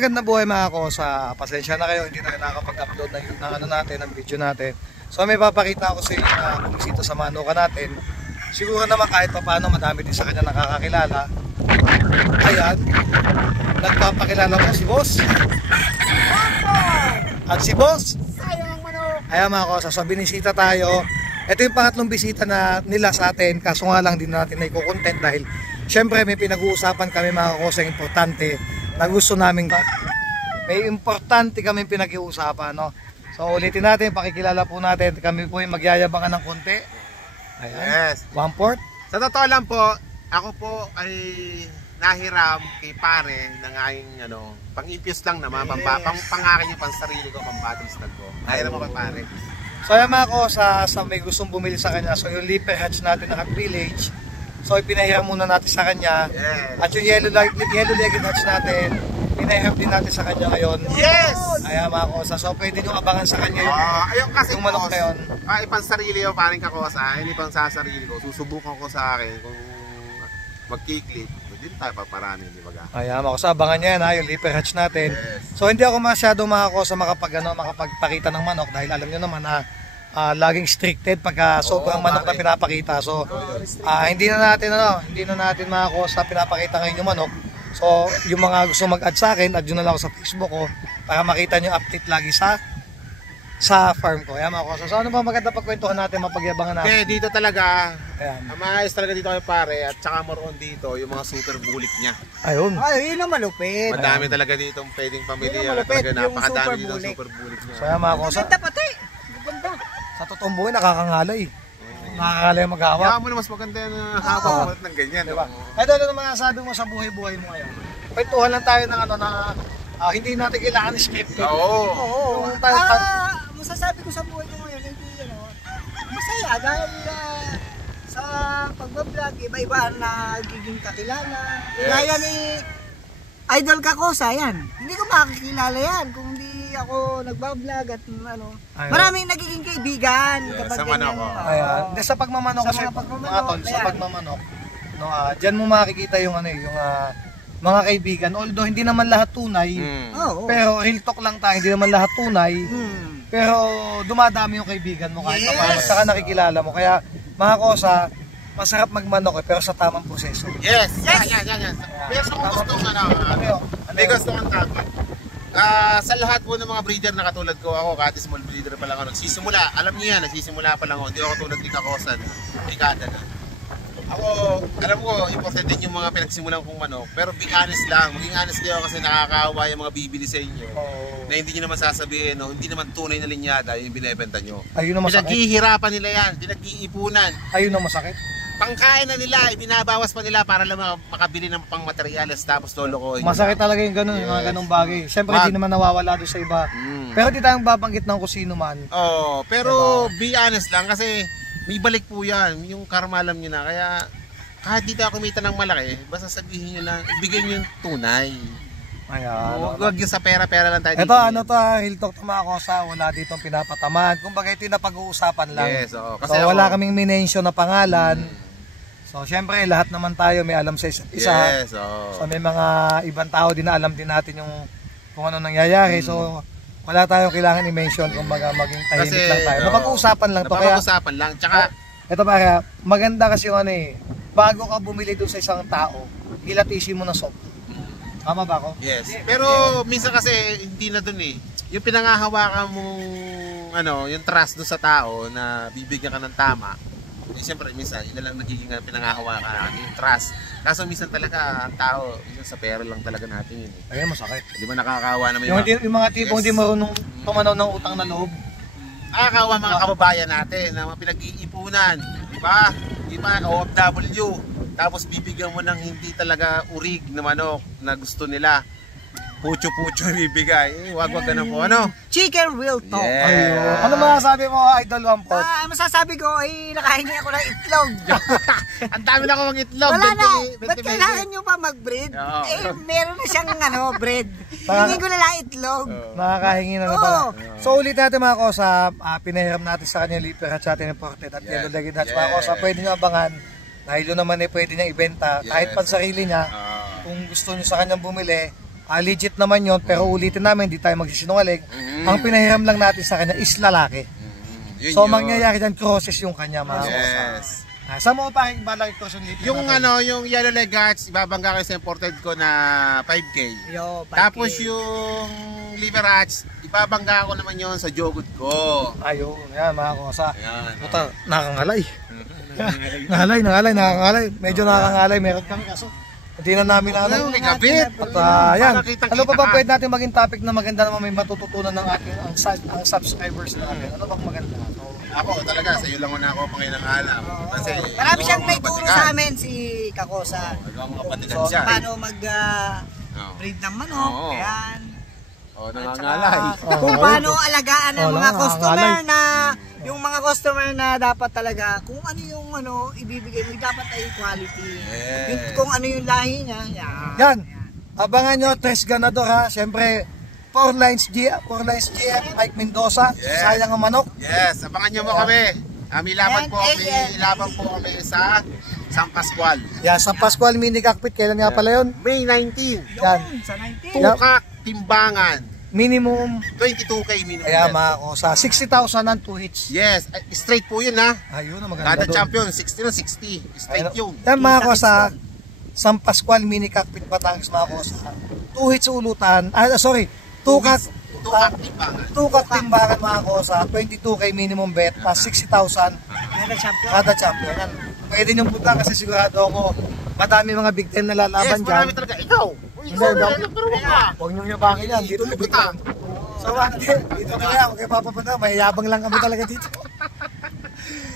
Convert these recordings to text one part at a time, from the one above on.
magandang buhay mga kosa. Pasensya na kayo, hindi na nakakapag-upload ng video natin. So may papakita ako sa inyo na bumisita sa manuka natin. Siguro naman kahit pa paano madami din sa kanya nakakakilala. Ayan, nagpapakilala ko si boss. At si boss, ayan mga kosa, so binisita tayo. Ito yung pangatlong bisita na nila sa atin, kaso nga lang din natin na i-content dahil syempre may pinag-uusapan kami mga kosa importante na gusto namin, may importante kami pinag-uusapan, no? So ulitin natin, pakikilala po natin, kami po yung magyaryabangan ng konti. Ayan. Yes. 1/4. Sa totoo lang po, ako po ay nahiram kay pare ng aking pang-impuse lang naman, pang-akin yung pang-sarili ko, pang-battlestag ko. Nahiram ako kay pare. So ayan mga ko, sa may gustong bumili sa kanya, so yung leaper hatch natin ng village, so ipinahiram muna natin sa kanya. Yes. At yung yellow-legged hatch natin, pinahiram din natin sa kanya ngayon. Yes! Ayan mga kosa, so pwede nyo abangan sa kanya ayun kasi yung manok na yun. Ipansarili yung paring kakosa, hindi pang sasarili ko. Susubukan ko sa akin kung magkiklik. Hindi tayo paparami, di ba? Ayan mga kosa, abangan nyo yan ha, yung leaper hatch natin. Yes. So hindi ako masyado mga kosa makapagpakita ng manok dahil alam nyo naman na laging stricted pagka sobrang manok na pinapakita. So hindi na natin mga kosa pinapakita ngayon yung manok. So yung mga gusto mag-add sa akin, add nyo na lang ako sa Facebook ko para makita nyo update lagi sa farm ko. Ayan mga kosa. So ano ba maganda pagkwentuhan natin, mapagyabangan natin? Okay, dito talaga, ayan, maayos talaga dito kay pare at saka more on dito yung mga super bulik niya. Ayun. Ay, yun ang malupit. Madami talaga dito pwedeng pamilya. Talaga napakadami dito ang super bulik niya. So ayan mga kosa. Maganda pati. Maganda. Sa totoong buhay nakakakalay. Nakakakalay maghawa. Kaya mo na mas maganda na habang ng ganyan. Diba? Ito ano naman sabi mo sa buhay-buhay mo ngayon? Kwentuhan lang tayo ng hindi natin kailangan script. Oo. Masasabi ko sa buhay ko ngayon, hindi masaya dahil sa pagbablog, iba-iba na nagiging kakilala. Yes. Gaya ni Idol Kakosa, yan. Hindi ko makakilala yan kung hindi ako nagbablog at maraming nagiging kaibigan. Yes, kapag sa manok. Ayan. Sa pagmamanok kasi, mga tol, sa pagmamanok, dyan mo makikita yung mga kaibigan. Although hindi naman lahat tunay, pero real talk lang tayo, hindi naman lahat tunay. Pero dumadami yung kaibigan mo kahit paano, saka nakikilala mo. Kaya mga kosa, masarap magmanok pero sa tamang proseso. Yes! Yan. Pero kung gusto may gusto kang tama. Sa lahat po ng mga breeder na katulad ko, ako kahit small breeder pa lang ako, nagsisimula, alam niyo yan, nagsisimula pa lang ako, hindi ako tulad ni Kakosa, dekada na. Ako, alam ko, important din yung mga pinagsimulan kong manok, pero be honest lang, maging honest din ako kasi nakakaawa yung mga bibili sa inyo. Na hindi nyo naman sasabihin, hindi naman tunay na linyada yung binibenta nyo. Ayun ang masakit. Pinaghihirapan nila yan, pinag-iipunan. Ayun ang masakit. Pangkain na nila, ibinabawas pa nila para lang makabili ng pang-materials tapos lolokohin. Masakit talaga yung ganun, yung mga ganung bagay. Siyempre hindi naman nawawala doon sa iba. Pero di tayong babanggit ng kung sino man. Pero be honest lang kasi may balik po yan, yung karma alam nyo na. Kaya kahit di tayo kumita ng malaki, basta sabihin nyo lang, ibigay nyo yung tunay. Ayan. Huwag yung sa pera-pera lang tayo. Ito Hilltalk to mga kosa, wala ditong pinapataman. Kumbaga ito yung napag-uusapan lang. Yes, kasi so wala kaming minention na pangalan. So syempre lahat naman tayo may alam sa isa. Yes, So may mga ibang tao din na alam din natin yung kung ano nangyayari. So wala tayong kailangan i-mention, kumbaga maging tahimik lang tayo. Napag-uusapan lang to. Napag-uusapan lang. Tsaka ito para maganda kasi yung bago ka bumili doon sa isang tao, hilatisin mo na soap. Tama ba ako? Yes. Pero minsan kasi hindi na doon yung pinangahawakan mong yung trust doon sa tao na bibigyan ka ng tama. Siyempre minsan yun lang nagiging pinangahawakan yung trust. Kaso minsan talaga ang tao, minsan sa pera lang talaga natin yun. Ayun, masakit. Di ba nakakawa naman yung mga tipong hindi marunong tumanaw ng utang na loob. Nakakawa mga kababayan natin na mga pinag-iipunan. Diba? OFW. Tapos bibigyan mo ng hindi talaga urig na manok na gusto nila. Pucho-pucho bibigay. Wag ganun po. Chicken will talk. Yeah. Ano masasabi mo, Idol 1/4? Masasabi ko nakahingi ako ng itlog. Ang dami na akong itlog. Wala na. Ba't kailangan nyo pa mag-breed? Meron na siyang bread. Hindi ko na lang itlog. Nakakahingi na pala. So ulit natin mga kosa, pinahiram natin sa kanya liver hatch natin ng ported at yellow-legged hatch mga kosa. Pwede nyo abangan. Dahil yun naman pwede niya ibenta. Kahit pan sarili niya. Kung gusto nyo sa kanyang bumili, legit naman yon, pero ulitin namin, hindi tayo magsisinungaling. Ang pinahiram lang natin sa kanya is lalaki. Yun So yun. mangyayari dyan, crosses yung kanya mga kosa. Yes. Saan mo pa yung balaki cross yung liver Yung natin? yung yellow leg guards, ibabangga kayo sa imported ko na 5K. Yo, 5K. Tapos yung liver hats, ibabangga ko naman yon sa jogod ko. Ayun, yan mga kosa. Ayan. Puta, nakangalay. Nakangalay. Medyo nakangalay, meron kami kaso. Hindi na namin Ano, may kabit. At yan, Para kitang-kita ano pa ba ka. pwede natin maging topic na maganda naman may matututunan ng ating ang subscribers natin? Ano bang maganda? So, Ako talaga, sa iyo lang muna ako Panginoong alam. Kasi Marami siyang may ikaw ang turo kapatigan. sa amin, si Kakosa. Ikaw ang kapatigan So, siya. paano Oo. breed ng manok, Oo. yan. Oh, At nangangalay. saka, kung paano alagaan ng Oo, mga customer nangangalay. na, yung mga customer na dapat talaga, kung ano yung ibibigay mo, dapat ay quality. Yes. Kung ano yung lahi niya, yan. yan, abangan nyo, Tres Ganador ha. Siyempre, 4 lines GF, Mike Mendoza, Yes. sayang ang manok. Yes, abangan niyo mo kami. May laban And po, may laban po kami sa San Pascual. Yan, sa Pascual Mini Cockpit, kailan nga pala yun? May 19. Yan, Sa 19. Tukak, timbangan. minimum, 22K minimum. kaya bet. mga kosa, 60,000 and 2 hits. Yes, straight po yun ha. Ayun, ang maganda Kada doon. champion, 60 na 60. Straight yun. Yan mga kosa, San Pascual Mini Cockpit Batangas mga kosa. 2 hits ulutan, tukak timbangan mga kosa, 22K minimum bet, plus 60,000 Yan ang champion. kada champion. Yan. Pwede niyong punta kasi sigurado ako, madami mga big time na Yes, lalaban dyan. marami talaga. Ikaw! Hindi, Ikaw hindi. na number 1 ka. Huwag niyong yabakin yan, dito Tulog big kita. time. So dito kaya, huwag kayo papapunta, mayayabang lang kami talaga dito.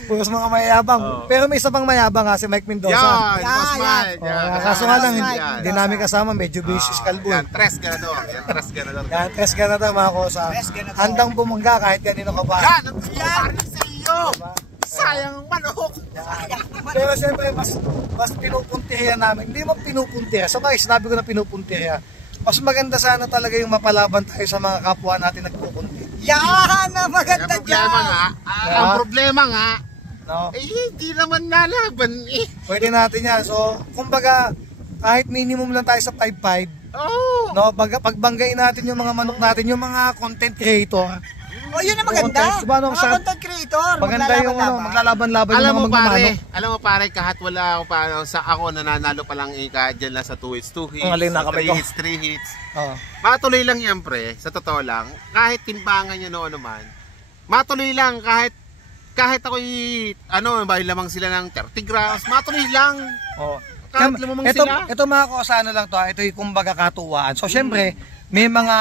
Puros mga mayayabang. Oh. Pero may isa pang mayabang ha, si Mike Mendoza. Yan, Yan, Boss yan. Mike. Oh, kaso nga lang, Yan. hindi namin kasama, medyo busy si Calbun. Yan, tres ganador. Yan, tres ganador. Yan, test ka na tayo mga kosa. Test ka na to. Handang bumangga kahit kanino ka pa. Yan, ang gusto ko parinig sa iyo. Sayang ang manok. Pero siyempre, mas pinupuntihan namin. Hindi mo pinupuntihan. Sa mga sinabi ko na pinupuntihan. Mas maganda sana talaga yung mapalaban tayo sa mga kapwa natin nagpupunti. Yan ang Ang maganda problema dyan. nga, ang problema nga, No? hindi naman nalaban eh. Pwede natin yan. So, kumbaga, kahit minimum lang tayo sa 5-5, Oo. no? Pagbanggain natin yung mga manok natin, yung mga content creator. O, yun ang maganda. Content, diba, no, Mga sa- content creator. Maganda yung ano, maglalaban-laban yung mga magmamanok. Alam mo pare, kahit wala ako paano, sa ako nananalo pa lang kahit dyan lang sa 2 hits, 2 hits, Ang alin na 3 kamay ko. hits, 3 hits. Oh. Matuloy lang yan pre, sa totoo lang, kahit timbangan nyo noon naman, matuloy lang kahit ako'y, may lamang sila ng 30 grams, matuloy lang. Oh. Kahit lumamang sila. Ito mga kosa, ano lang to, ito yung kumbaga katuwaan. So, syempre, may mga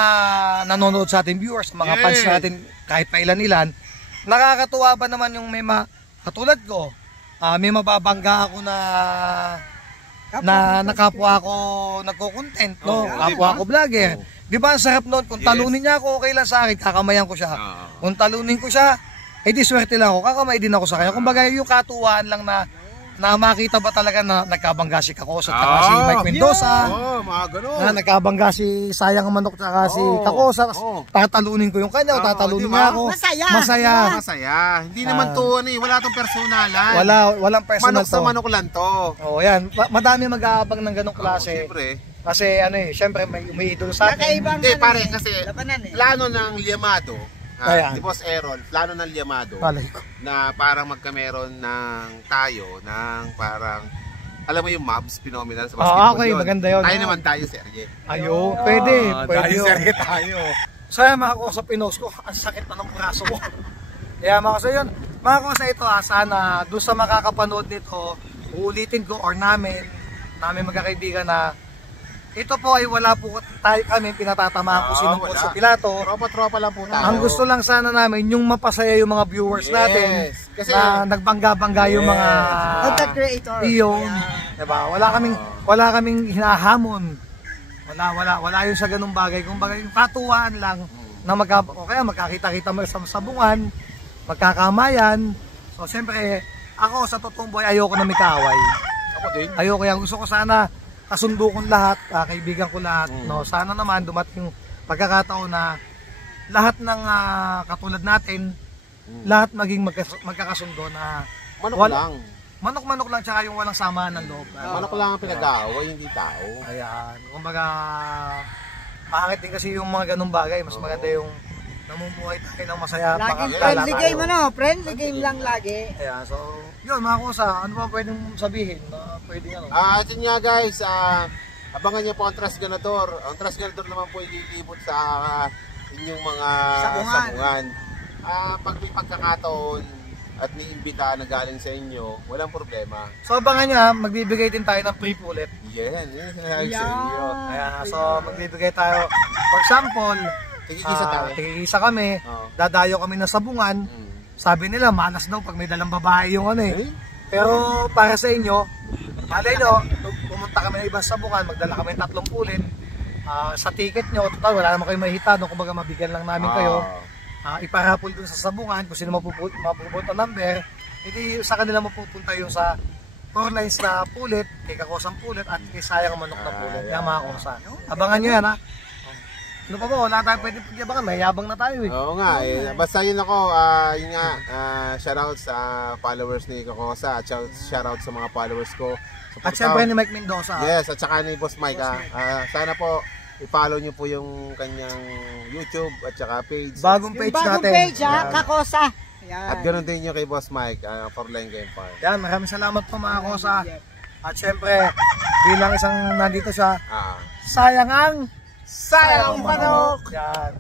nanonood sa ating viewers, mga fans Yes. natin, kahit pa ilan-ilan, nakakatuwa ba naman yung katulad ko, may mababangga ako na nakapwa ako nagko-content, no? Oo, Kapwa diba? ako vlogger. Di ba ang sarap nun? Kung Yes. talunin niya ako, okay lang sa akin, kakamayan ko siya. Oo. Kung talunin ko siya, di swerte lang ako, kakamay din ako sa kanya. Kumbaga yung katuwaan lang na makita ba talaga na nagkabangga si Kakosa at saka si Mike Mendoza, Mga ganun. na nagkabangga si Sayang ang Manok at saka si Oo. Kakosa, Oo. tatalunin ko yung kanya o Oo, tatalunin diba? niya ako. Masaya. Masaya. Masaya. Hindi naman to, wala tong personalan. Walang personal Manok sa to. manok lang to. Oh, yan. Madami mag-aabang ng ganong klase. Siyempre. Kasi syempre may idol sa atin. Kakaibang Hindi, pare, kasi labanan eh. plano ng Liamado, Ayan. di Boss Errol, plano ng Liamado, Palay ko. na parang magkameron ng parang, alam mo yung mobs phenomenon sa basketball okay, yun. maganda yun. Tayo naman tayo, serye. Ayo, pwede Tayo, yun. serye tayo. So yan mga kosa, pinost ko, ang sakit na ng braso ko. Kaya mga kosa yun, mga kosa ito sana doon sa makakapanood nito, uulitin ko or namin magkakaibigan na ito po ay wala po kami pinatatamaan kung sinong wala. sa Pilato. Tropa-tropa lang po tayo. Ang gusto lang sana namin yung mapasaya yung mga viewers natin Kasi, na nagbangga-bangga yung mga Content creator. iyon. Diba? Wala kaming hinahamon. Wala yun sa ganung bagay. Kung bagay yung katuwaan lang na kaya magkakita-kita mo sa sabungan, magkakamayan. So siyempre, ako sa totoong buhay ayoko na may kaaway. ako din. Ayoko yan. Gusto ko sana kasundo kong lahat, kaibigan ko lahat. No? Sana naman dumating yung pagkakataon na lahat ng katulad natin, lahat maging magkakasundo na Manok lang. Manok-manok lang tsaka yung walang samaan ng loob. Manok lang ang pinag-aaway, hindi tao. Ayan. Kumbaga, Pangit din kasi yung mga ganung bagay. Mas maganda yung namumuhay tayo ng masaya. Laging pakakilala friendly tayo. game ano, friendly game lang lagi. Kaya so, yun mga kusa, ano ba pwedeng sabihin na pwedeng ano? At yun nga guys, abangan niyo po ang Trust Ganador. Ang Trust Ganador naman po ililibot sa inyong mga sabungan. Pag may pagkakataon at may imbita na galing sa inyo, walang problema. So abangan nyo ha, magbibigay din tayo ng free ulit. Yan, yun yung sinasabi sa inyo. Kaya so magbibigay tayo, for example, Tigigisa tayo. tigigisa kami, Oo. dadayo kami ng sabungan. Sabi nila, malas daw pag may dalang babae yung ano eh. Eh? Pero para sa inyo, malay nyo, pumunta kami ng ibang sabungan, magdala kami ng 3 ulit. Sa ticket nyo, total, wala naman kayo mahita, no? Kumbaga mabigyan lang namin kayo. Iparapol dun sa sabungan, kung sino mapupunta number, hindi sa kanila mapupunta yung sa 4 lines na pulit, kay kakosang pulit, at kay sayang manok na pulit. Kaya mga kosa. Abangan nyo yan ha. Ano pa ba, wala tayo pwede pagyabangan, may yabang na tayo eh. Oo nga, basta yun ako, yun nga, shoutout sa followers ni Kokosa, at shoutout sa mga followers ko. At syempre ni Mike Mendoza. Yes, at saka ni Boss Mike. Sana po, i-follow nyo po yung kanyang YouTube at saka page. Bagong Yung page bagong natin. page ha, Yan. Kakosa. Yan. At ganoon din nyo kay Boss Mike, for Lengke Empire. Yan, maraming salamat po mga kosa. At syempre, bilang isang nandito siya, sayang ang Sayang ang manok. Yan.